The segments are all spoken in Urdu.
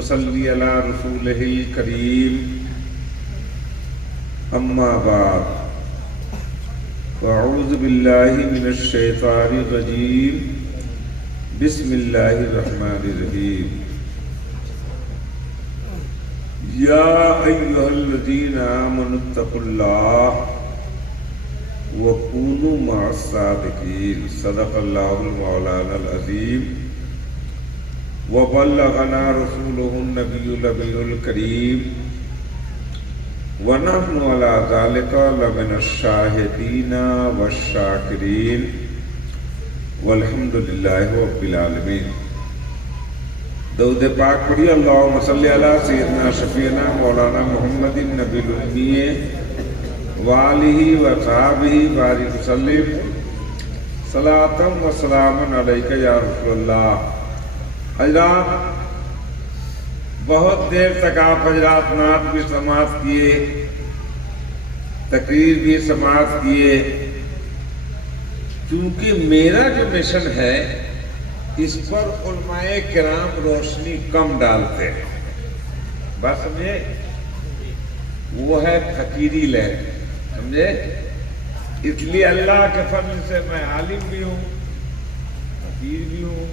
نصلی علی رسولہ الکریم اما بعد اعوذ باللہ من الشیطان الرجیم بسم اللہ الرحمن الرحیم یا ایھا الذین آمنوا اتقوا اللہ وکونوا مع الصادقین صدق اللہ المولانا العظیم وبلغنا رسوله النبی النبی الکریم ونحن على ذلك لمن الشاہدین والشاکرین والحمد للہ رب العالمین۔ درود پاک پڑھی اللہم صلی علی سیدنا شفیعنا مولانا محمد النبی الأمی وآلہ وصحابہ بارک وسلم صلاۃ و سلام علیک یا رسول اللہ۔ حضرات، بہت دیر تک آپ حضرات نعت بھی سماعت کیے، تقریر بھی سماعت کیے۔ چونکہ میرا جو مشن ہے اس پر علماء کرام روشنی کم ڈالتے ہیں، بس سمجھے، وہ ہے فقیری لہر، سمجھے۔ اس لیے اللہ کے فضل سے میں عالم بھی ہوں، فقیر بھی ہوں،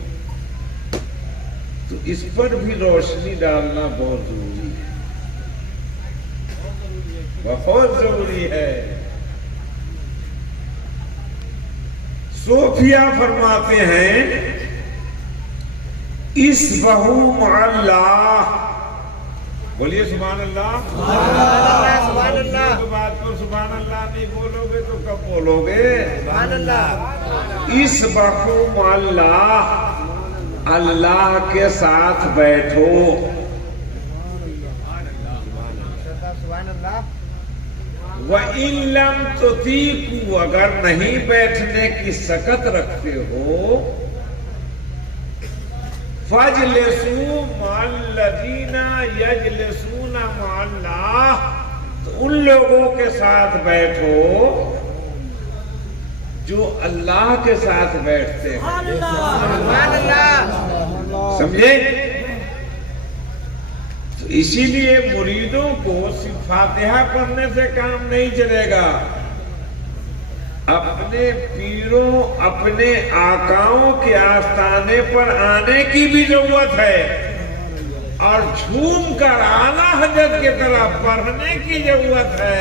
تو اس پر بھی روشنی ڈالنا بہت ضروری ہے، بہت ضروری ہے۔ صوفیہ فرماتے ہیں اصبحوا مع اللہ، بولیے سبحان اللہ، سبحان اللہ۔ بات پر سبحان اللہ نہیں بولو گے تو کب بولو گے؟ سبحان اللہ۔ اصبحوا مع اللہ، اللہ کے ساتھ بیٹھو۔ وَإِن لَمْ تُطِيقُوا، اگر نہیں بیٹھنے کی سکت رکھتے ہو، فَاجْلِسُوا مَعَ الَّذِينَ يَجْلِسُونَ مَعَ اللَّهِ، تو ان لوگوں کے ساتھ بیٹھو جو اللہ کے ساتھ بیٹھتے ہیں، سمجھے۔ تو اسی لیے مریدوں کو صرف فاتحہ پڑھنے سے کام نہیں چلے گا، اپنے پیروں، اپنے آقاؤں کے آستانے پر آنے کی بھی ضرورت ہے، اور جھوم کر اعلیٰ حضرت کی طرف پڑھنے کی ضرورت ہے۔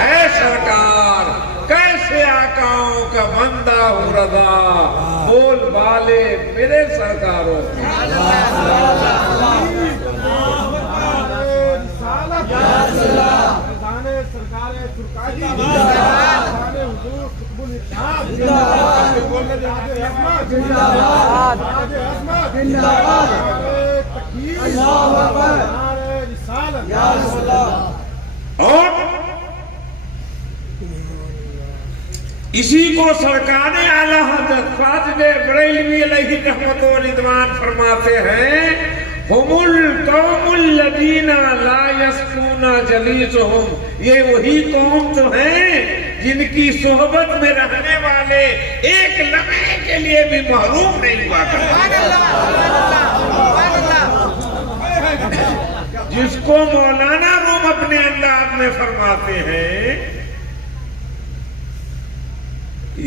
اے سرکار، کیسے آقاؤں کا بندہ ہوں رضا، بول بالے میرے سرکاروں کی۔ اور اسی کو سرکار اعلیٰ حضرت خواجہ بریلوی علیہ رحمت و رضوان فرماتے ہیں ہم القوم الذین لا یسکون جلیسہم، یہ وہی قوم تو ہیں جن کی صحبت میں رہنے والے ایک لمحے کے لیے بھی محروم نہیں ہوا کرتے۔ جس کو مولانا روم اپنے انداز میں فرماتے ہیں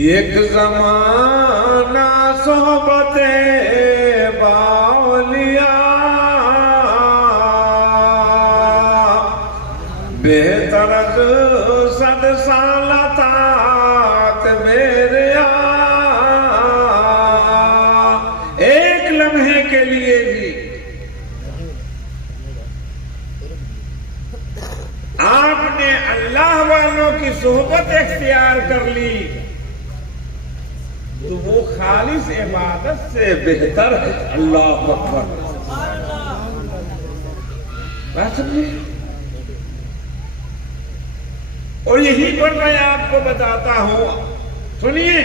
ایک زمانہ صحبت باولیاء بہتر از 100 سال طاعت میرے ایک لمحے کے لیے بھی آپ نے اللہ والوں کی صحبت اختیار کر لی تو وہ خالص عبادت سے بہتر ہے۔ اللہ اکبر، بات سمجھے۔ اور یہی پر میں آپ کو بتاتا ہوں، سنیے،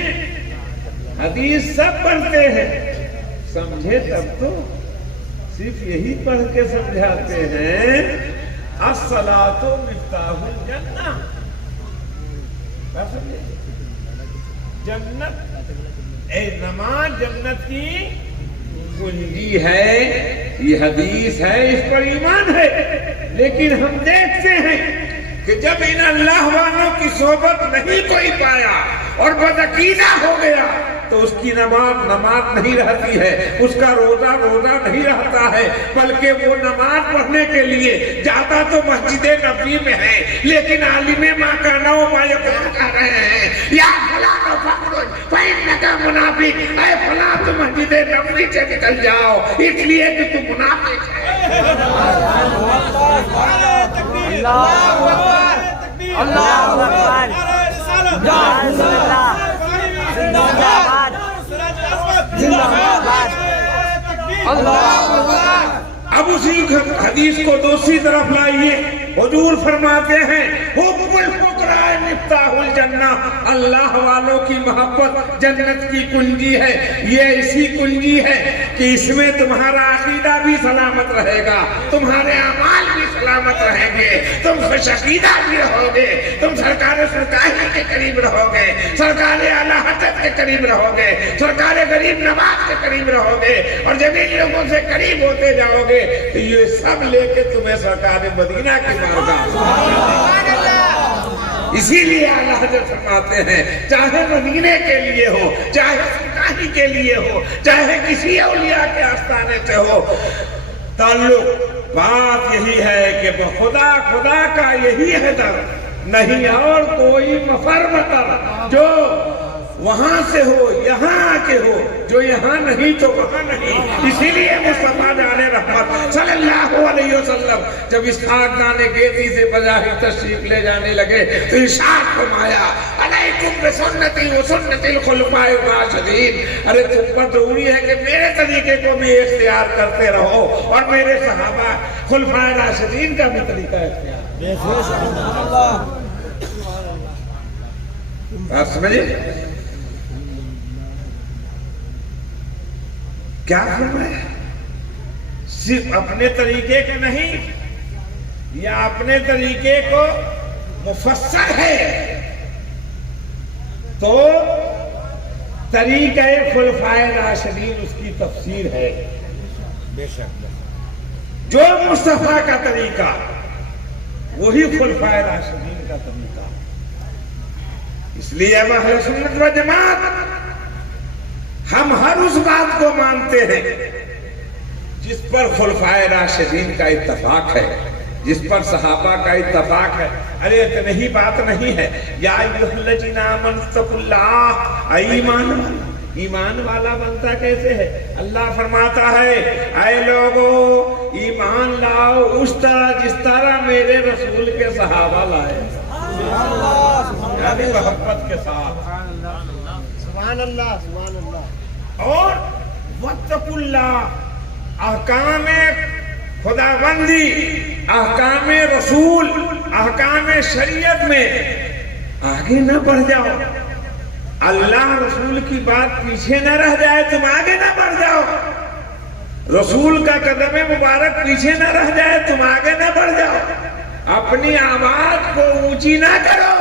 حدیث سب پڑھتے ہیں، سمجھے تب تو صرف یہی پڑھ کے سمجھاتے ہیں الصلاۃ مفتاح الجنہ، جنت، نماز جنت کی کنجی ہے، یہ حدیث ہے، اس پر ایمان ہے، لیکن ہم دیکھتے ہیں کہ جب ان اللہ والوں کی صحبت نہیں کوئی پایا اور بدعقیدہ ہو گیا تو اس کی نماز نہیں رہتی ہے، اس کا روزہ نہیں رہتا ہے، بلکہ وہ نماز پڑھنے کے لیے جاتا تو مسجد نبوی میں ہے، لیکن عالم ما کانا و ما یکون کہہ رہے ہیں یا فلاں فخرج فإنک منافق، اے فلاں تو مسجد نبوی سے نکل جاؤ اس لیے کہ تو منافق ہے۔ اللہ اکبر، اللہ اکبر، یا رسول اللہ، زندہ باد، زندہ باد، اللہ اکبر۔ اب اسی حدیث کو دوسری طرف لائیے، حضور فرماتے ہیں حب الفقراء مفتاح الجنہ، اللہ والوں کی محبت جنت کی کنجی ہے۔ یہ ایسی کنجی ہے کہ اس میں تمہارا عقیدہ بھی سلامت رہے گا، تمہارے اعمال بھی سلامت رہیں گے، تم شقیدہ بھی رہو گے، تم سرکار سرکاری کے قریب رہو گے، سرکار اعلیٰ حضرت کے قریب رہو گے، سرکار غریب نواز کے قریب رہو گے، اور جب ان لوگوں سے قریب ہوتے جاؤ گے تو یہ سب لے کے تمہیں سرکار مدینہ کی اسی لیے اعلیٰ حضرت فرماتے ہیں چاہے مدینے کے لیے ہو، چاہے سرکاری کے لیے ہو، چاہے کسی اولیاء کے آستانے سے ہو، تعلق بات یہی ہے کہ خدا کا یہی ہے در، نہیں اور کوئی مفر مطر، جو وہاں سے ہو یہاں آ کے ہو، جو یہاں نہیں تو وہاں نہیں۔ اسی لیے مصطفیٰ جان رحمت صلی اللہ علیہ وسلم جب اسحاق دان گیتی سے بظاہر تشریف لے جانے لگے تو ارشاد فرمایا علیکم بسنتی و سنت الخلفاء الراشدین، ارے تم پر ضروری ہے کہ میرے طریقے کو بھی اختیار کرتے رہو اور میرے صحابہ خلفاء راشدین کا بھی طریقہ اختیار۔ آپ سمجھے کیا فرمایا؟ صرف اپنے طریقے کو نہیں، یا اپنے طریقے کو مفسر ہے تو طریقہ خلفاء راشدین اس کی تفسیر ہے۔ بے شک جو مصطفیٰ کا طریقہ وہی خلفاء راشدین کا طریقہ۔ اس لیے اب اہل سنت و جماعت ہم ہر اس بات کو مانتے ہیں جس پر خلفاء راشدین کا اتفاق ہے، جس پر صحابہ کا اتفاق ہے۔ ارے اتنی بات نہیں ہے، یا ایھا الذین آمنوا اتقوا اللہ، ایمان والا بنتا کیسے ہے؟ اللہ فرماتا ہے اے لوگو ایمان لاؤ اس طرح جس طرح میرے رسول کے صحابہ لائے، یعنی محبت کے ساتھ۔ سبحان اللہ، سبحان اللہ۔ اور واتقوا اللہ، احکام خداوندی، احکام رسول، احکام شریعت میں آگے نہ بڑھ جاؤ، اللہ رسول کی بات پیچھے نہ رہ جائے، تم آگے نہ بڑھ جاؤ، رسول کا قدم مبارک پیچھے نہ رہ جائے، تم آگے نہ بڑھ جاؤ، اپنی آواز کو اونچی نہ کرو،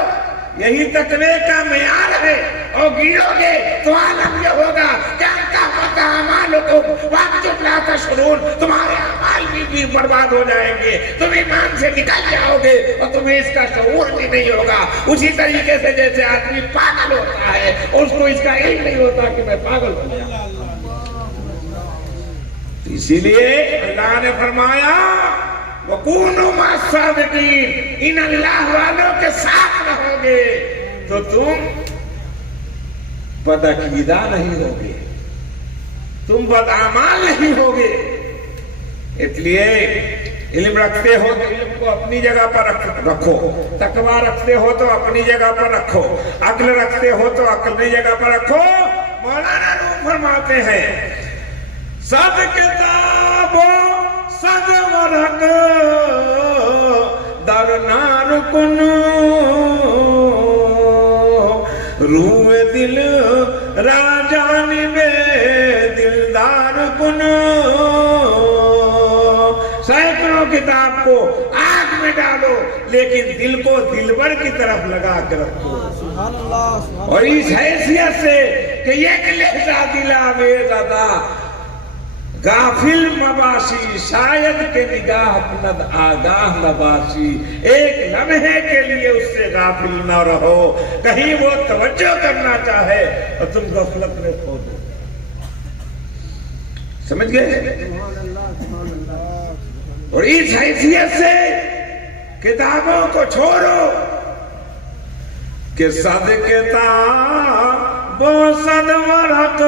یہی تقوی کا معیار ہے۔ اور گرو گے تو عالم یہ ہوگا کہ تمہارے اعمال بھی برباد ہو جائیں گے، تم ایمان سے نکل جاؤ گے اور تمہیں اس کا شعور بھی نہیں ہوگا۔ اسی طریقے سے جیسے آدمی پاگل ہوتا ہے اس کو اس کا علم نہیں ہوتا کہ میں پاگل ہو گیا۔ اسی لیے اللہ نے فرمایا وَكُونُوا مَعَ الصَّادِقِينَ، ان اللہ والوں کے ساتھ رہو گے تو تم بدعقیدہ نہیں ہوگے، تم بدعمال نہیں ہوگے۔ اس لیے علم رکھتے ہو تو علم کو اپنی جگہ پر رکھو، تقویٰ رکھتے ہو تو اپنی جگہ پر رکھو، عقل رکھتے ہو تو اپنی جگہ پر رکھو۔ مولانا روم فرماتے ہیں صد کتاب صد ورق در نار کن، روح دل راجانب دلدار کن۔ سینکڑوں کتاب کو آگ میں ڈالو لیکن دل کو دلبر کی طرف لگا کے رکھو، اور اس حیثیت سے کہ یہ لہجہ دل آویز ادا غافل مباشی شاید کہ نگاہ کند آگاہ نباشی، ایک لمحے کے لیے اس سے غافل نہ رہو، کہیں وہ توجہ کرنا چاہے اور تم غفلت میں کھو دو۔ سمجھ گئے؟ اور اس حیثیت سے کتابوں کو چھوڑو کہ صدقتا بو صد ورق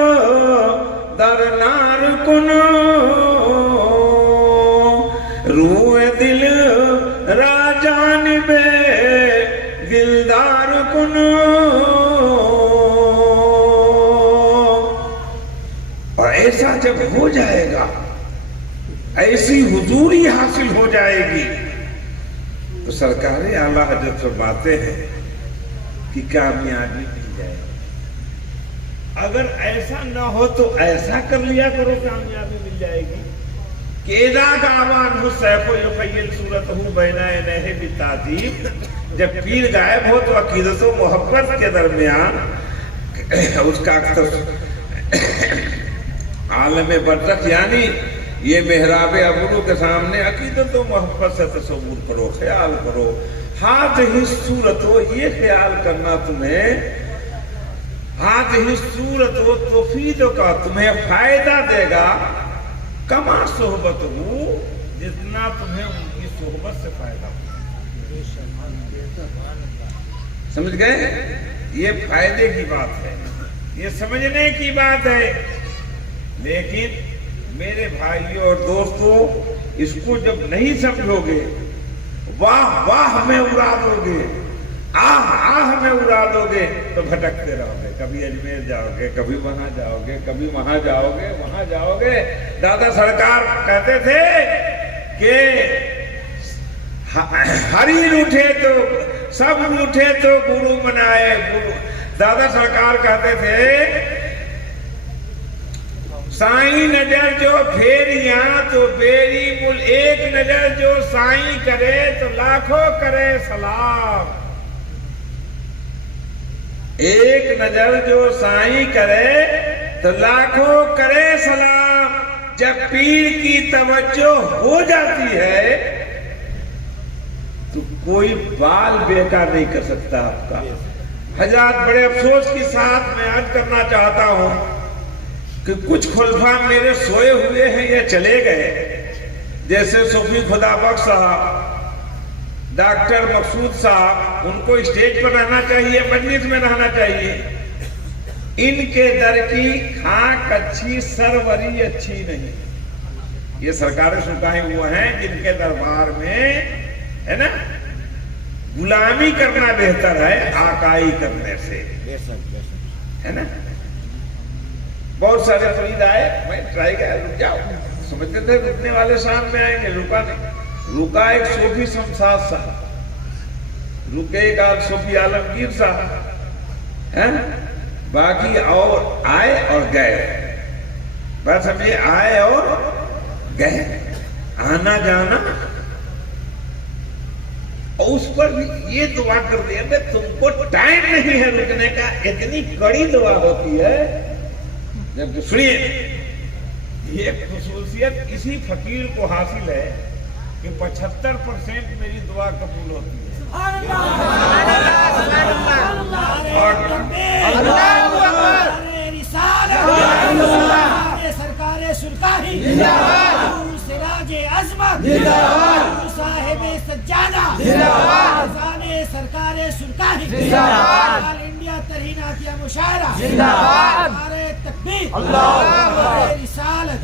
در نار کن، روح دل را جانب دلدار کن۔ اور ایسا جب ہو جائے گا، ایسی حضوری حاصل ہو جائے گی، تو سرکار اعلیٰ حضرت فرماتے ہیں کہ کامیابی مل جائے گی۔ اگر ایسا نہ ہو تو ایسا کر لیا کرو، کامیابی مل جائے گی کہ اذا غابان السیف یخیل صورتہ بین عینیہ بالتعذیب، جب پیر غائب ہو تو عقیدت و محبت کے درمیان اس کا عالم برزخ یعنی یہ محراب ابرو کے سامنے عقیدت و محبت سے تصور کرو، خیال کرو۔ ہاتھ صورت ہو، یہ خیال کرنا تمہیں، ہاتھ صورت ہو توفید کا تمہیں فائدہ دے گا، کما صحبت ہو، جتنا تمہیں ان کی صحبت سے فائدہ ہو۔ سمجھ گئے؟ یہ فائدے کی بات ہے، یہ سمجھنے کی بات ہے۔ لیکن میرے بھائیوں اور دوستوں، اس کو جب نہیں سمجھو گے، واہ واہ میں اڑا دو گے، آہ آہ میں اڑا دو گے، تو بھٹکتے رہو گے، کبھی اجمیر جاؤ گے، کبھی وہاں جاؤ گے، کبھی وہاں جاؤ گے، وہاں جاؤ گے۔ دادا سرکار کہتے تھے کہ ہری روٹھے تو سب روٹھے تو گرو منائے، دادا سرکار کہتے تھے سائیں نظر جو پھیریاں تو بیری مل، ایک نظر جو سائیں کرے تو لاکھوں کرے سلام، ایک نظر جو سائیں کرے تو لاکھوں کرے سلام۔ جب پیر کی توجہ ہو جاتی ہے تو کوئی بال بیکار نہیں کر سکتا آپ کا۔ حضرات بڑے افسوس کے ساتھ میں عرض کرنا چاہتا ہوں کہ کچھ خلفاء میرے سوئے ہوئے ہیں یا چلے گئے، جیسے صوفی خدا بخش صاحب، ڈاکٹر مقصود صاحب، ان کو اسٹیج پر رہنا چاہیے، مجلس میں رہنا چاہیے۔ ان کے در کی خاک اچھی سروری اچھی نہیں۔ یہ سرکار سلطان وہ ہیں جن کے دربار میں ہے نا غلامی کرنا بہتر ہے آقائی کرنے سے، ہے نا۔ بہت سارے فرید آئے، میں ٹرائی کیا رک جاؤ، سمجھتے تھے رکنے والے سامنے آئیں گے، رکا نہیں۔ رکا ایک صوفی شمشاد صاحب، رکے ایک صوفی عالمگیر صاحب، باقی اور آئے اور گئے، بس سمجھے آئے اور گئے، آنا جانا۔ اور اس پر بھی یہ دعا کر دیا کہ تم کو ٹائم نہیں ہے رکنے کا، اتنی کڑی دعا ہوتی ہے۔ جب سنیے، یہ خصوصیت اسی فقیر کو حاصل ہے کہ 75% میری دعا قبول ہوتی ہے۔ سرکار سلطانی سراج عظمت صاحب سجادہ سرکار سلطانی آل انڈیا ترین عطیہ مشاعرہ نعرہ تکبیر رسالت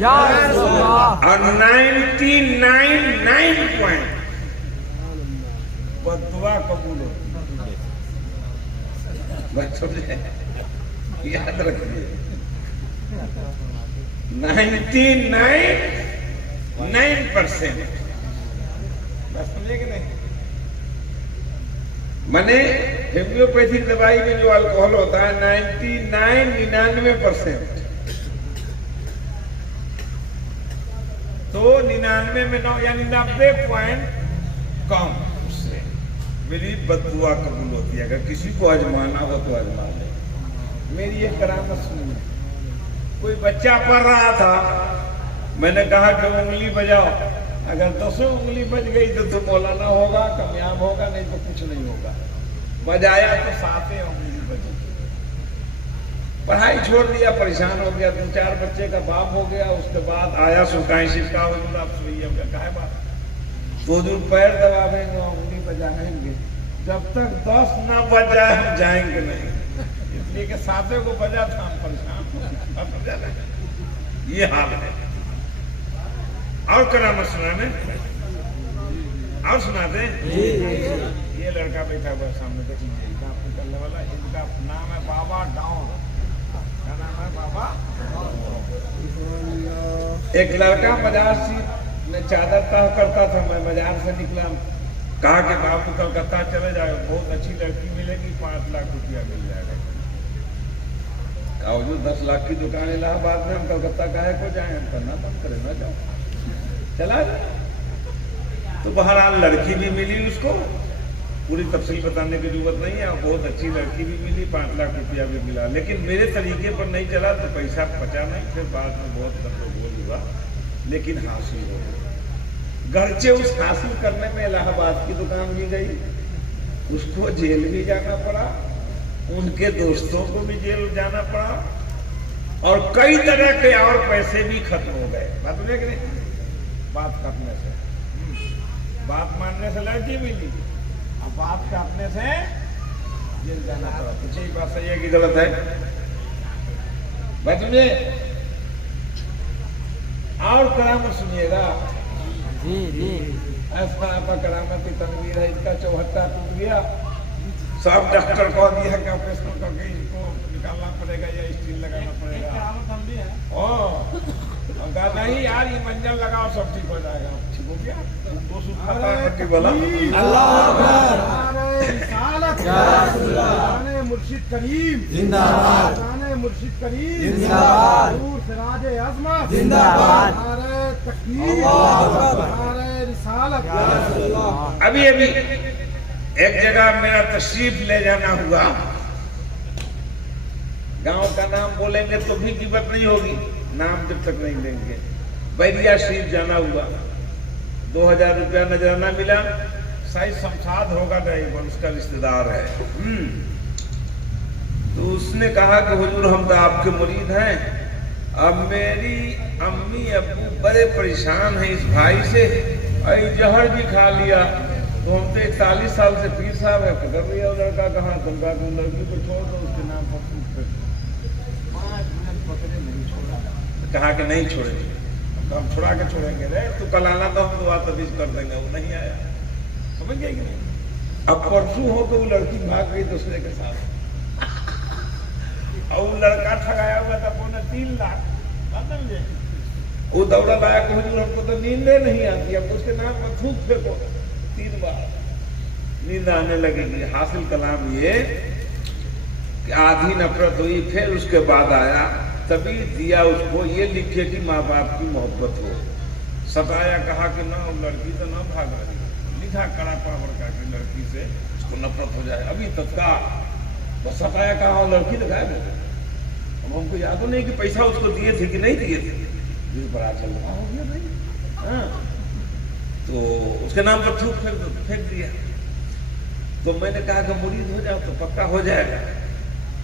اور 99.9 پوائنٹ وہ دعا قبول ہوتی ہے۔ بچوں نے یاد رکھیے 99.9% بس سمجھے کہ نہیں؟ منے ہیمیوپیتھک دوائی میں جو الکوہل ہوتا ہے 99% تو 99 میں 9 یعنی 90 پوائنٹ کم، اس سے میری بد دعا قبول ہوتی ہے۔ اگر کسی کو آزمانا ہو تو آزما لے۔ میری ایک کرامت سنیے، کوئی بچہ پڑھ رہا تھا میں نے کہا کہ انگلی بجاؤ، اگر 10 انگلی بج گئی تو مولانا ہوگا، کامیاب ہوگا، نہیں تو کچھ نہیں ہوگا۔ بجایا تو 7 انگلی بجی، پڑھائی چھوڑ دیا، پریشان ہو گیا، 2-4 بچے کا باپ ہو گیا۔ اس کے بعد آیا سلطان شیخ کا حضور آپ سوئیے، کہا ہے بات تو حضور پیر دباویں گے، انگلی بجائیں گے، جب تک 10 نہ بج جائے ہم جائیں گے نہیں، اس لیے کہ 7 کو بجا تھا ہم پریشان، یہ حال ہے۔ اور کرامت سنانے اور سنا دیں۔ یہ لڑکا بیٹھا ہوا سامنے دیکھ لیجیے، کام کرنے والا، ان کا نام ہے بابا ڈاؤن۔ کیا نام ہے؟ بابا۔ ایک لڑکا بازار سے میں چادر تاہ کرتا تھا، میں بازار سے نکلا، کہا کہ بابو کلکتہ چلے جائے، بہت اچھی لڑکی ملے گی، 5 لاکھ روپیہ مل جائے گا۔ کہا حضور 10 لاکھ کی دکان الہ آباد میں، ہم کلکتہ کاہے کو جائیں، ہم کرنا بند کرے نہ جاؤ، چلا جائے۔ تو بہرحال لڑکی بھی ملی اس کو، پوری تفصیل بتانے کی ضرورت نہیں ہے، بہت اچھی لڑکی بھی ملی، 5 لاکھ روپیہ بھی ملا، لیکن میرے طریقے پر نہیں چلا تو پیسہ بچا نہیں، پھر بعد میں بہت گندگول ہوا، لیکن حاصل ہو گئی۔ گرچہ اس حاصل کرنے میں الہ آباد کی دکان بھی گئی، اس کو جیل بھی جانا پڑا، ان کے دوستوں کو بھی جیل جانا پڑا، اور کئی طرح کے اور پیسے بھی ختم ہو گئے۔ بات سنیں کہ نہیں؟ بات کرنے سے، بات ماننے سے لڑکی ملی، اب بات کرنے سے جیل جانا پڑا۔ کچھ ہی بات صحیح ہے کہ غلط ہے؟ بات سنیے اور کرامت سنیے گا۔ ایسا آپ کرامت کی تنویر ہے، اس کا 74 ٹوٹ گیا، سب ڈاکٹر کو دیا کہ آپریشن کر کے اس کو نکالنا پڑے گا یا اسٹیل لگانا پڑے گا۔ کہا نہیں یار یہ منجن لگاؤ سب ٹھیک ہو جائے گا، ٹھیک ہو گیا۔ مرشد کریم زندہ باد، مرشد کریم زندہ باد، حضور سراج عظمت زندہ باد، نعرہ تکبیر، نعرہ رسالت۔ ابھی ایک جگہ میرا تشریف لے جانا ہوا، گاؤں کا نام بولیں گے تو بھی غیبت نہیں ہوگی، نام جب تک نہیں لیں گے۔ بیدیا شریف جانا ہوا، 2000 روپیہ نذرانہ ملا، شاید شمشاد ہوگا ڈرائیور، اس کا رشتہ دار ہے۔ تو اس نے کہا کہ حضور ہم تو آپ کے مرید ہیں، اب میری امی ابو بڑے پریشان ہیں اس بھائی سے، جہر بھی کھا لیا، تو ہم تو 41 سال سے پیر صاحب ہے، پکڑ لیا وہ لڑکا، کہاں تم کا تم لڑکی کو چھوڑ دو، اس کے نام پر پوچھ کر 5 منٹ پکڑے نہیں چھوڑا، کہا کہ نہیں چھوڑیں گے، ہم چھڑا کے چھوڑیں گے، رہے تو کل آنا تو ہم دعا تبیز کر دیں گے، وہ نہیں آیا، سمجھ گئے کہ نہیں؟ اب پرسوں ہو تو وہ لڑکی بھاگ گئی دوسرے کے ساتھ، اور وہ لڑکا ٹھگایا ہوا تھا 3.25 لاکھ، وہ دوڑا لایا کہ حضور ہم کو تو نیندیں نہیں آتی، اب اس کے نام پر تھوک پھینکو 3 بار، نیند آنے لگے گی۔ حاصل کلام یہ کہ آدھی نفرت ہوئی، پھر اس کے بعد آیا تبھی دیا اس کو، یہ لکھے کہ ماں باپ کی محبت ہو، ستایا، کہا کہ نہ لڑکی تو نہ بھاگا، لکھا کڑا پاور کا کہ لڑکی سے اس کو نفرت ہو جائے، ابھی تتکار وہ ستایا، کہا وہ لڑکی لگایا گیا، اب ہم کو یاد ہو نہیں کہ پیسہ اس کو دیے تھے کہ نہیں دیے تھے، جس پر آج چل رہا ہو گیا بھائی، تو اس کے نام پر تھوک پھینک دیا۔ تو میں نے کہا کہ مرید ہو جاؤ تو پکا ہو جائے گا،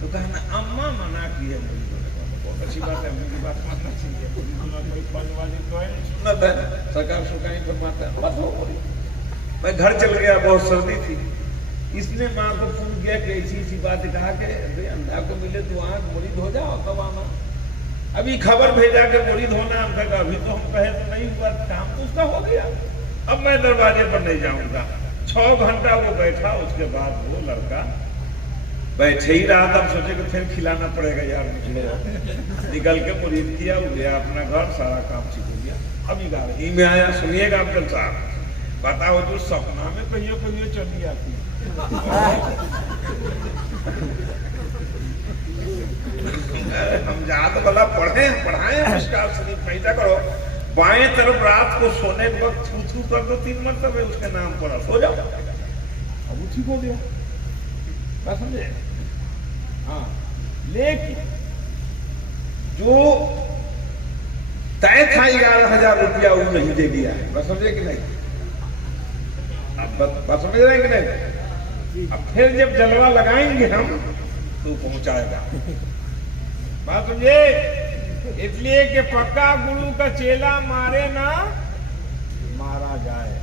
تو کہا نا اماں منع کی ہے مرید ہونے کا، بہت اچھی بات ہے، میری بات ماننا چاہیے، مرید ہونا کوئی پانی والی تو ہے نہیں، سنت ہے، سرکار شکائیں فرماتا ہے بس ہو مرید۔ میں گھر چل گیا، بہت سردی تھی، اس نے ماں کو فون کیا کہ ایسی بات کہا کہ اندھا کو ملے تو آنکھ مرید ہو جاؤ تب آنا، ابھی خبر بھیجا کہ مرید ہونا، ہم کہا ابھی تو ہم کہے تو نہیں ہوا، کام تو اس کا ہو گیا، اب میں دروازے پر نہیں جاؤں گا۔ 6 گھنٹہ وہ بیٹھا، اس کے بعد وہ لڑکا بیٹھے ہی رہا تھا، سوچے کہ پھر کھلانا پڑے گا یار، نکل کے مرید کیا، وہ گیا اپنا گھر، سارا کام ٹھیک ہو گیا۔ ابھی گھر ہی میں آیا، سنیے گا عبدل صاحب، بتاؤ جو سپنا میں کہیں چلی آتی ہے، ہم جہاں تو بلا پڑھائیں مشکل شریف پیدا کرو، بائیں طرف رات کو سونے وقت تھو تھو کر دو 3 مرتبہ اس کے نام پر، سو جاؤ، اب وہ ٹھیک ہو گیا، بات سمجھے؟ ہاں، لیکن جو طے تھا 11,000 روپیہ وہ نہیں دے دیا ہے. بس سمجھے کہ نہیں؟ اب بس سمجھ رہے ہیں کہ نہیں؟ اب پھر جب جلوہ لگائیں گے ہم تو پہنچائے گا. بات سمجھے؟ اس لیے کہ پکا گرو کا چیلا مارے نہ مارا جائے.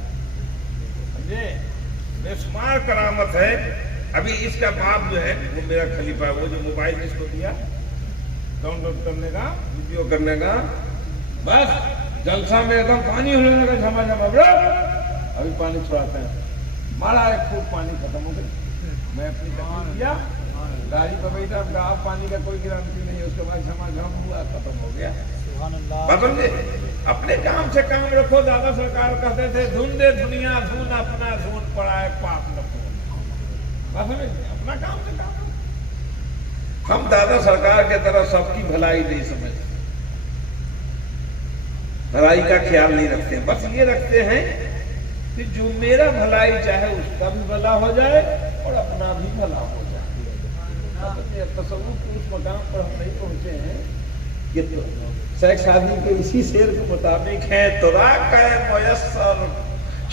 سمجھے؟ بے شمار کرامت ہے. ابھی اس کا باپ جو ہے وہ میرا خلیفہ ہے. وہ جو موبائل جس کو دیا ڈاؤن لوڈ کرنے کا، ویڈیو کرنے کا، بس جلسہ میں ایک دم پانی ہونے لگا جھما جھما. ابھی پانی چھوڑاتے ہیں. مارا ایک پھوٹ پانی ختم ہو گئی. میں اپنی تکلیف کیا گاڑی پہ بیٹھا، آپ پانی کا کوئی گارنٹی نہیں. اس کے بعد جھما جھم ہوا، ختم ہو گیا. سمجھے؟ اپنے کام سے کام رکھو. دادا سرکار کہتے تھے دھندے دنیا دھون اپنا دھون پڑا ہے پاپ نہ اپنا کام سے کام. ہم دادا سرکار کے طرح سب کی بھلائی نہیں سمجھتے، بھلائی کا خیال نہیں رکھتے. بس یہ رکھتے ہیں کہ جو میرا بھلائی چاہے اس کا بھی بھلا ہو جائے اور اپنا بھی بھلا ہو جائے. تصوف کے اس مقام پر ہم نہیں پہنچے ہیں. یہ شیخ سعدی کے اسی شعر کے مطابق ہے تو راکہ میسر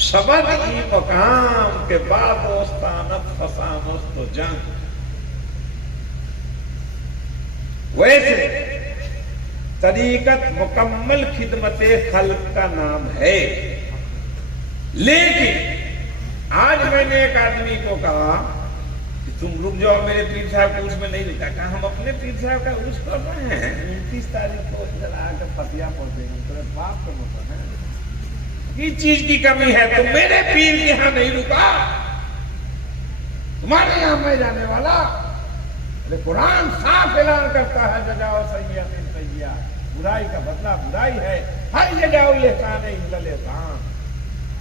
شبد ای مقام کے بعد استانت فسامست و جنگ. ویسے طریقت مکمل خدمت خلق کا نام ہے. لیکن آج میں نے ایک آدمی کو کہا کہ تم رک جاؤ، میرے پیر صاحب کو اس میں نہیں لکھا. کہا ہم اپنے پیر صاحب کا عرس کر رہے ہیں 29 تاریخ کو ادھر آ کر فتح پہنچے گا. تیرے باپ کا مطلب ہے کس چیز کی کمی ہے؟ تو میرے پیر کے یہاں نہیں رکا، تمہارے یہاں میں جانے والا. قرآن صاف اعلان کرتا ہے جزاء سیئۃ سیئۃ، برائی کا بدلہ برائی ہے. ہر جزاء الاحسان الا الاحسان.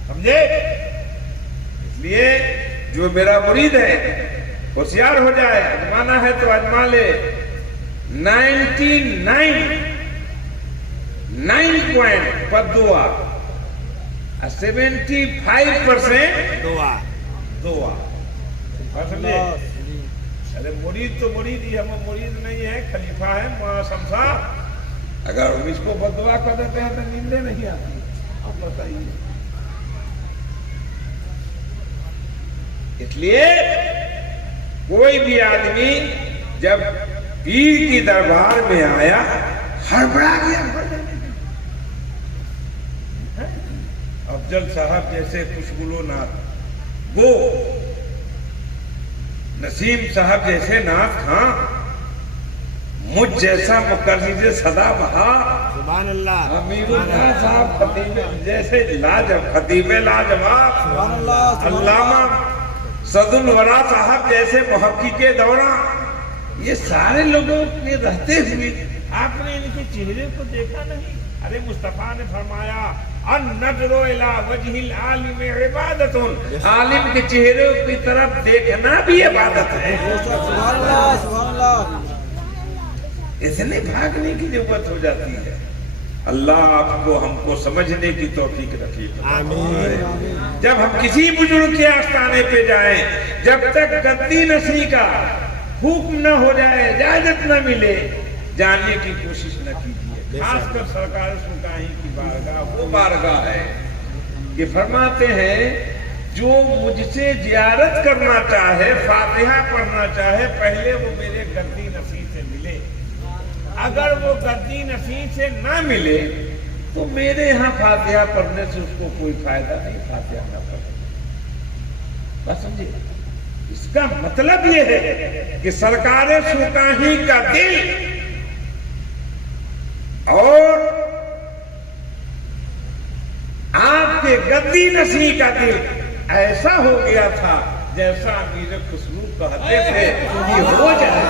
سمجھے؟ اس لیے جو میرا مرید ہے ہوشیار ہو جائے. اجمانا ہے تو اجما لے. 99.9 پر دعا، 75% دعا. سمجھے؟ ارے مرید تو مرید ہی، ہم مرید نہیں ہے، خلیفہ ہے شمسا. اگر ہم اس کو بد دعا کر دیتے ہیں تو نیندیں نہیں آتی. آپ بتائیے. اس لیے کوئی بھی آدمی جب پیر کی دربار میں آیا ہڑبڑا گیا. افضل صاحب جیسے خوشگلو نعت گو، نسیم صاحب جیسے نعت خاں، مجھ جیسا مقرر صدا بہار سبحان اللہ، امیر اللہ صاحب خطیب جیسے خطیب لاجواب، علامہ صد الورا صاحب جیسے محقق دورہ. یہ سارے لوگوں کے رہتے ہوئے آپ نے ان کے چہرے کو دیکھا نہیں. ارے مصطفیٰ نے فرمایا النظر الی وجہ العالم عبادت، عالم کے چہرے کی طرف دیکھنا بھی عبادت ہے. سبحان اللہ سبحان اللہ. اتنے بھاگنے کی ضرورت ہو جاتی ہے. اللہ آپ کو ہم کو سمجھنے کی توفیق نصیب فرمائے. جب ہم کسی بزرگ کے آستانے پہ جائیں، جب تک گدی نشی کا حکم نہ ہو جائے، اجازت نہ ملے، جاننے کی کوشش نہ کیجیے. خاص کر سرکار سلطانی کی بارگاہ وہ بارگاہ ہے کہ فرماتے ہیں جو مجھ سے زیارت کرنا چاہے، فاتحہ پڑھنا چاہے، پہلے وہ میرے گدی نشی سے ملے. اگر وہ گدی نشی سے نہ ملے تو میرے یہاں فاتحہ پڑھنے سے اس کو کوئی فائدہ نہیں. فاتحہ نہ پڑھے. بس سمجھے؟ اس کا مطلب یہ ہے کہ سرکار سلطانی کا دل اور آپ کے گدی نشی کا دل ایسا ہو گیا تھا جیسا امیر خسرو کہتے تھے کہ ہو جائے.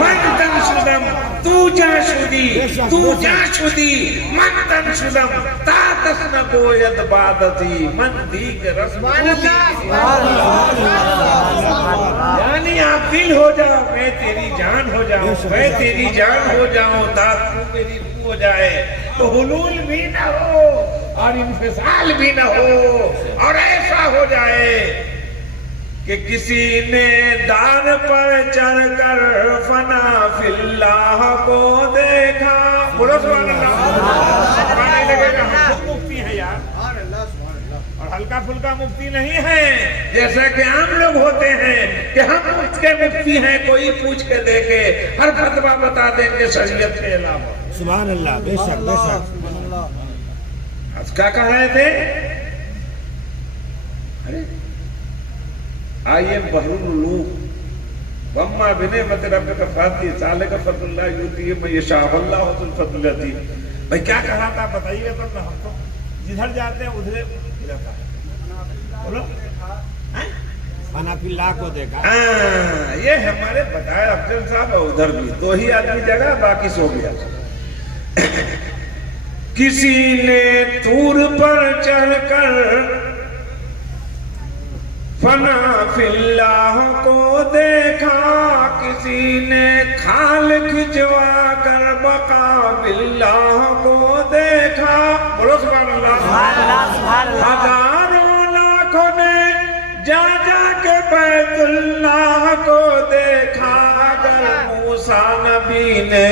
من تن شدم تو جا شدی، تو جا شدی من تن شدم تا تسن گوید بادتی من دیگ رسمانی. یعنی آپ دل ہو جاؤ، میں تیری جان ہو جاؤں، میں تیری جان ہو جاؤں، داد تو میری روح ہو جائے. تو حلول بھی نہ ہو اور انفصال بھی نہ ہو، اور ایسا ہو جائے کہ کسی نے دار پر چڑھ کر فنا فی اللہ کو دیکھا. بولو سبحان اللہ. ہلکا پھلکا مفتی نہیں ہے جیسا کہ عام لوگ ہوتے ہیں کہ ہم مفت کے مفتی ہیں، کوئی پوچھ کے دیکھے ہر فتویٰ بتا دیں گے شریعت کے علاوہ۔ سبحان اللہ، بے شک بے شک۔ آج کیا کہہ رہے تھے؟ آئیے بحر العلوم وَأَمَّا بِنِعْمَتِ رَبِّكَ فَحَدِّثْ ذَلِكَ فَضْلُ اللَّهِ يُؤْتِيهِ مَن يَشَاءُ وَاللَّهُ ذُو الْفَضْلِ الْعَظِيمِ۔ بھائی کیا کہا تھا بتائیے تو ہم تو جدھر جاتے ہیں ادھر رہتا ہے۔ بولو حنفی اللہ کو دیکھا، یہ ہمارے بتائے افضل صاحب ادھر بھی دو ہی آدمی جگہ، باقی سو گیا۔ کسی نے طور پر چڑھ کر فنا فی اللہ کو دیکھا، کسی نے کھال کھچوا کر بقا باللہ کو دیکھا۔ بولو سبحان اللہ۔ ہزاروں لاکھوں نے جا جا کے بیت اللہ کو دیکھا، اگر موسیٰ نبی نے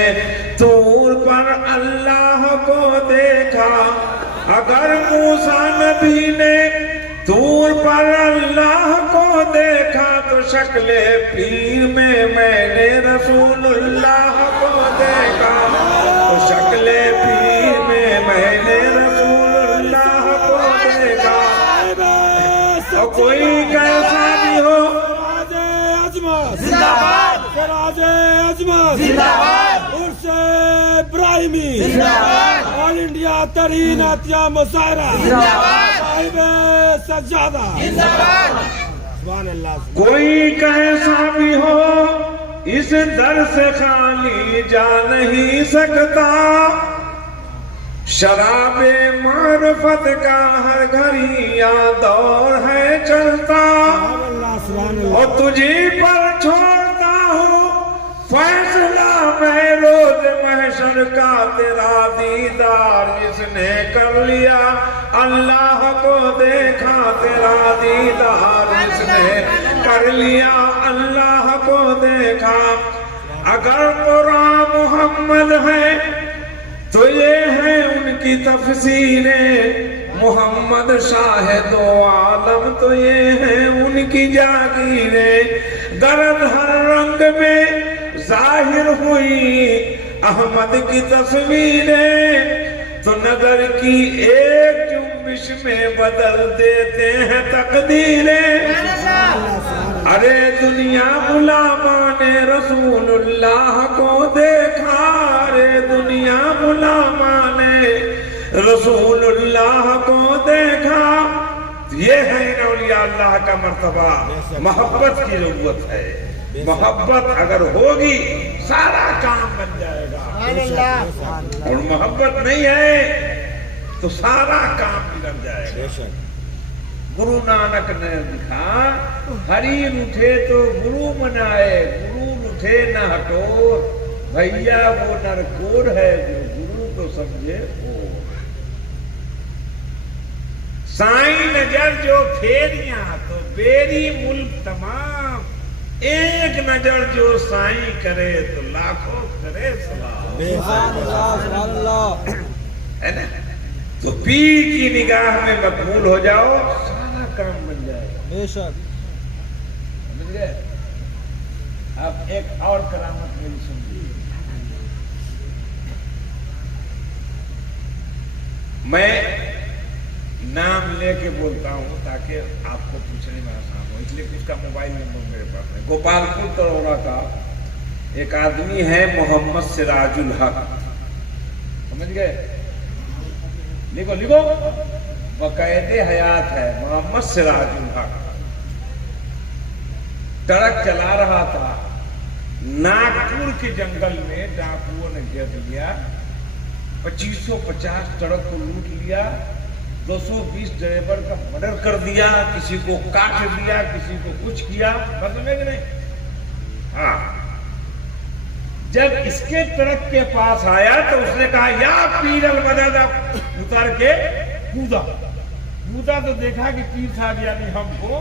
طور پر اللہ کو دیکھا، اگر موسیٰ نبی نے طور پر اللہ کو دیکھا تو شکل پیر میں نے رسول اللہ کو دیکھا، تو شکل پیر میں نے رسول اللہ کو دیکھا۔ اور کوئی کیسا بھی ہو، زندہ باد، سراج عظمت زندہ باد، عرس ابراہیمی زندہ باد، آل انڈیا ترین عطیہ مظاہرہ زندہ باد، صاحب سجادہ زندہ باد۔ سبحان اللہ۔ کوئی کیسا بھی ہو اس در سے خالی جا نہیں سکتا، شراب معرفت کا ہر گھڑیاں دور ہے چلتا، اور تجھے پر چھوڑتا ہوں فیصلہ میں روز محشر کا، تیرا دیدار جس نے کر لیا اللہ کو دیکھا، تیرا دیدار جس نے کر لیا اللہ کو دیکھا۔ اگر قرآن محمد ہے تو یہ ہے ان کی تفسیریں، محمد شاہد و عالم تو یہ ہیں ان کی جاگیریں، گرد ہر رنگ میں ظاہر ہوئی احمد کی تصویریں، تو نظر کی ایک جنبش میں بدل دیتے ہیں تقدیریں۔ ارے دنیا غلامان رسول اللہ کو دیکھا، ارے دنیا غلامان رسول اللہ کو دیکھا۔ یہ ہے ان اولیاء اللہ کا مرتبہ، محبت کی ضرورت ہے، محبت اگر ہوگی سارا کام بن جائے گا، اور محبت نہیں ہے تو سارا کام بگڑ جائے گا۔ گرو نانک نے لکھا، حریم اٹھے تو گرو منائے، گرو اٹھے نہ ہٹور، بھیا وہ نرکور ہے جو گرو کو سمجھے اور۔ سائیں نظر جو پھیریاں تو بیری ملک تمام، ایک نظر جو سائیں کرے تو لاکھوں کرے سلام۔ سبحان اللہ، سبحان اللہ۔ ہے نا؟ تو پیر کی نگاہ میں مقبول ہو جاؤ، سارا کام بن جائے گا۔ بے شک۔ سمجھ گئے؟ اب ایک اور کرامت میری سنیے۔ میں نام لے کے بولتا ہوں تاکہ آپ کو پوچھنے میں آسان ہو، اس لیے کہ اس کا موبائل نمبر میرے پاس ہے۔ گوپال پور تروڑا کا ایک آدمی ہے محمد سراج الحق، سمجھ گئے؟ لکھو لکھو، بقید حیات ہے محمد سراج الحق۔ ٹرک چلا رہا تھا، ناگپور کے جنگل میں ڈاکوؤں نے گھیر لیا، 2550 ٹرک کو لوٹ لیا، 220 ڈرائیور کا مرڈر کر دیا، کسی کو کاٹ دیا، کسی کو کچھ کیا، بات سمجھے کہ نہیں؟ ہاں، جب اس کے ٹرک کے پاس آیا تو اس نے کہا یا پیر المدد، اتر کے کودا تو دیکھا کہ پیر صاحب یعنی ہم کو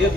1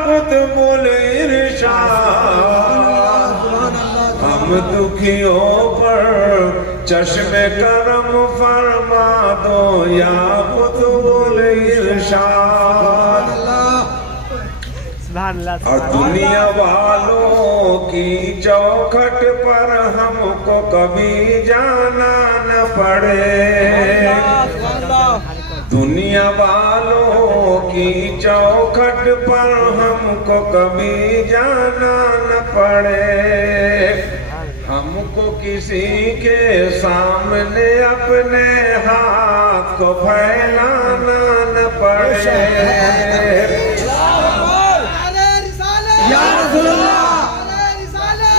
قطب الارشاد ہم دکھیوں پر چشم کرم فرما دو یا قطب الارشاد اور دنیا والوں کی چوکھٹ پر ہم کو کبھی جانا نہ پڑے دنیا والوں کی چوکھٹ پر ہم کو کبھی جانا نہ پڑے ہم کو کسی کے سامنے اپنے ہاتھ کو پھیلانا نہ پڑے یا رسول اللہ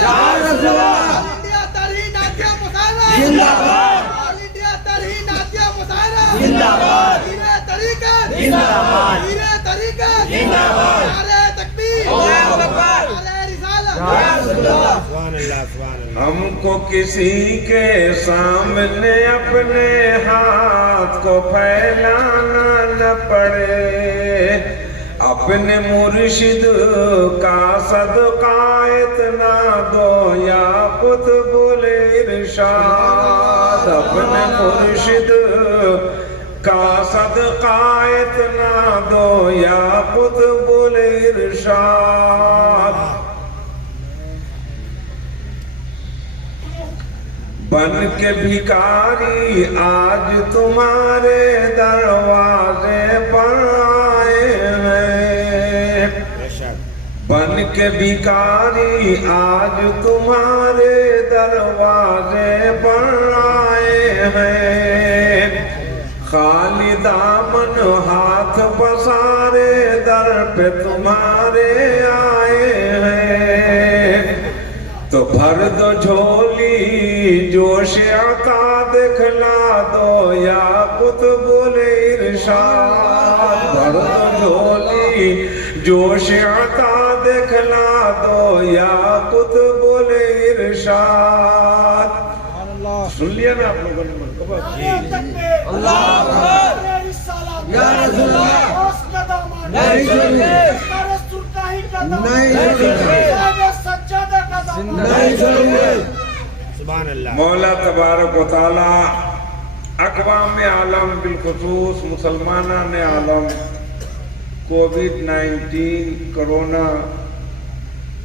یا رسول اللہ انڈیا تحریک ناتیہ مظاہرہ زندہ باد انڈیا تحریک ناتیہ مظاہرہ زندہ باد میرے طریقت زندہ باد میرے طریقت زندہ باد نعرہ تکبیر اللہ اکبر نعرہ رسالت یا رسول اللہ سبحان اللہ سبحان اللہ ہم کو کسی کے سامنے اپنے ہاتھ کو پھیلانا نہ پڑے اپنے مرشد کا صدقہ اتنا دو یا قطب الارشاد اپنے مرشد کا صدقہ اتنا دو یا قطب الارشاد بن کے بھکاری آج تمہارے دروازے پر آئے ہیں بن کے بھکاری آج تمہارے دروازے پر آئے ہیں خالی دامن ہاتھ پسارے در پہ تمہارے آئے ہیں تو بھر دو جھولی جوش عطا دکھلا دو یا قطب الارشاد بھر دو جھولی جوش عطا دکھلا دو یا قطب الارشاد سن لیا نا آپ لوگوں نے اللہ اکبر یا رسول اللہ نہیں سنگے نہیں سنگے مولا تبارک و تعالی اقوام عالم بالخصوص مسلمانان عالم کووڈ-19 کرونا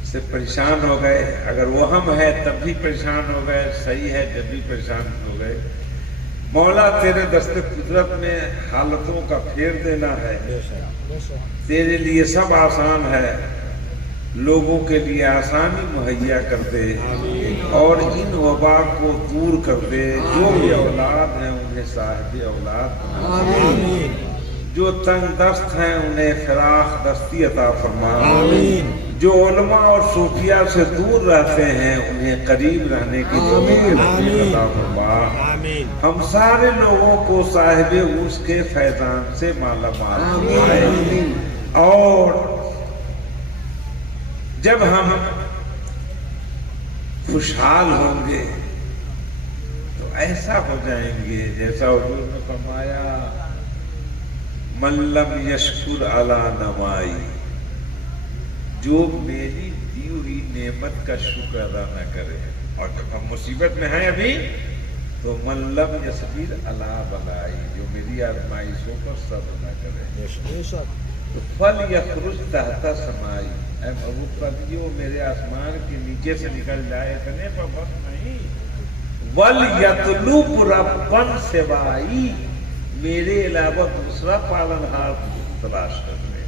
سے پریشان ہو گئے اگر وہم ہے تب بھی پریشان ہو گئے صحیح ہے جب بھی پریشان ہو گئے مولا تیرے دست قدرت میں حالتوں کا پھیر دینا ہے تیرے لیے سب آسان ہے لوگوں کے لیے آسانی مہیا کر دے اور ان وبا کو دور کر دے جو بھی اولاد ہیں انہیں صاحب اولاد بنا جو تنگ دست ہیں انہیں فراخ دستی عطا فرما جو علماء اور صوفیاء سے دور رہتے ہیں انہیں قریب رہنے کی توفیق عطا فرما ہم سارے لوگوں کو صاحب اس کے فیضان سے مالا مال فرمائے اور جب ہم خوشحال ہوں گے تو ایسا ہو جائیں گے جیسا حضور نے فرمایا من لم یشکر علی نوائی جو میری دی ہوئی نعمت کا شکر ادا نہ کرے اور جب ہم مصیبت میں ہیں ابھی تو من لم یصبر علی بلائی جو میری آزمائشوں پر صبر نہ کرے فل یخرج تحت سمائی اے محبوب کا دیجیے وہ میرے آسمان کے نیچے سے نکل جائے اتنے پر بس نہیں وَلْيَطْلُبْ رَبًّا سِوَائِي میرے علاوہ دوسرا پالنہار تلاش کر لے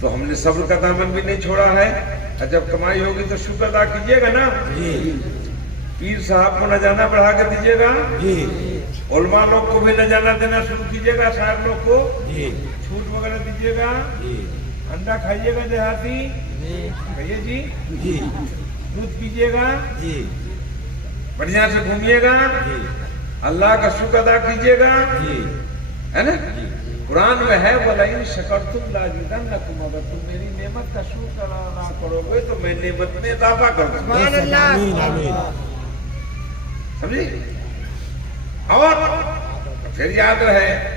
تو ہم نے صبر کا دامن بھی نہیں چھوڑا ہے جب کمائی ہوگی تو شکر ادا کیجیے گا نا پیر صاحب کو نہ جانا بڑھا کے دیجیے گا علماء لوگ کو بھی نہ جانا دینا شروع کیجیے گا صاحب لوگ کو چھوٹ وغیرہ دیجیے گا انڈا کھائیے گا دیہاتی کہیے جی دودھ پیجیے گا بڑھیا سے گھومیے گا اللہ کا شکر ادا کیجیے گا ہے نا قرآن میں ہے وَلَئِن شَكَرْتُمْ لَأَزِيدَنَّكُمْ اگر تم میری نعمت کا شکر ادا کرو گے تو میں نعمت میں اضافہ کر دوں گا سمجھے اور پھر یاد رہے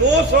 200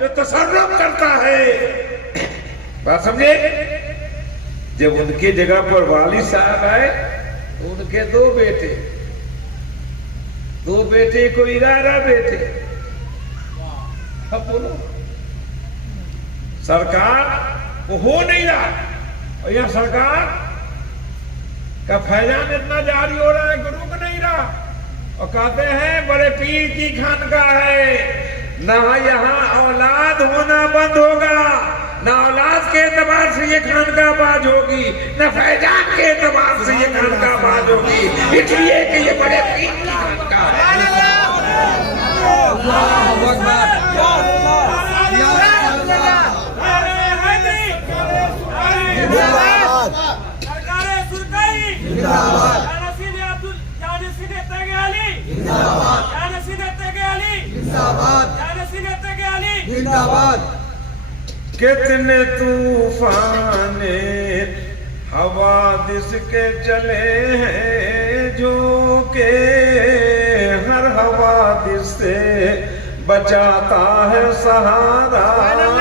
جو تصرف کرتا ہے. بات سمجھے؟ جب ان کی جگہ پر والی صاحب آئے ان کے دو بیٹے کو 11 بیٹے. اب بولو سرکار وہ ہو نہیں رہا اور یہ سرکار کا فیضان اتنا جاری ہو رہا ہے کہ رک نہیں رہا اور کہتے ہیں بڑے پیر کی خانقاہ ہے نہ یہاں اولاد ہونا بند ہوگا نہ اولاد کے اعتبار سے یہ خانقاہ باز ہوگی نہ فیضان کے اعتبار سے یہ خانقاہ باز ہوگی اس لیے کہ یہ بڑے پیر کی خانقاہ ہے. کتنے طوفان حوادث کے چلے ہیں جو کہ ہر حوادث سے بچاتا ہے سہارا.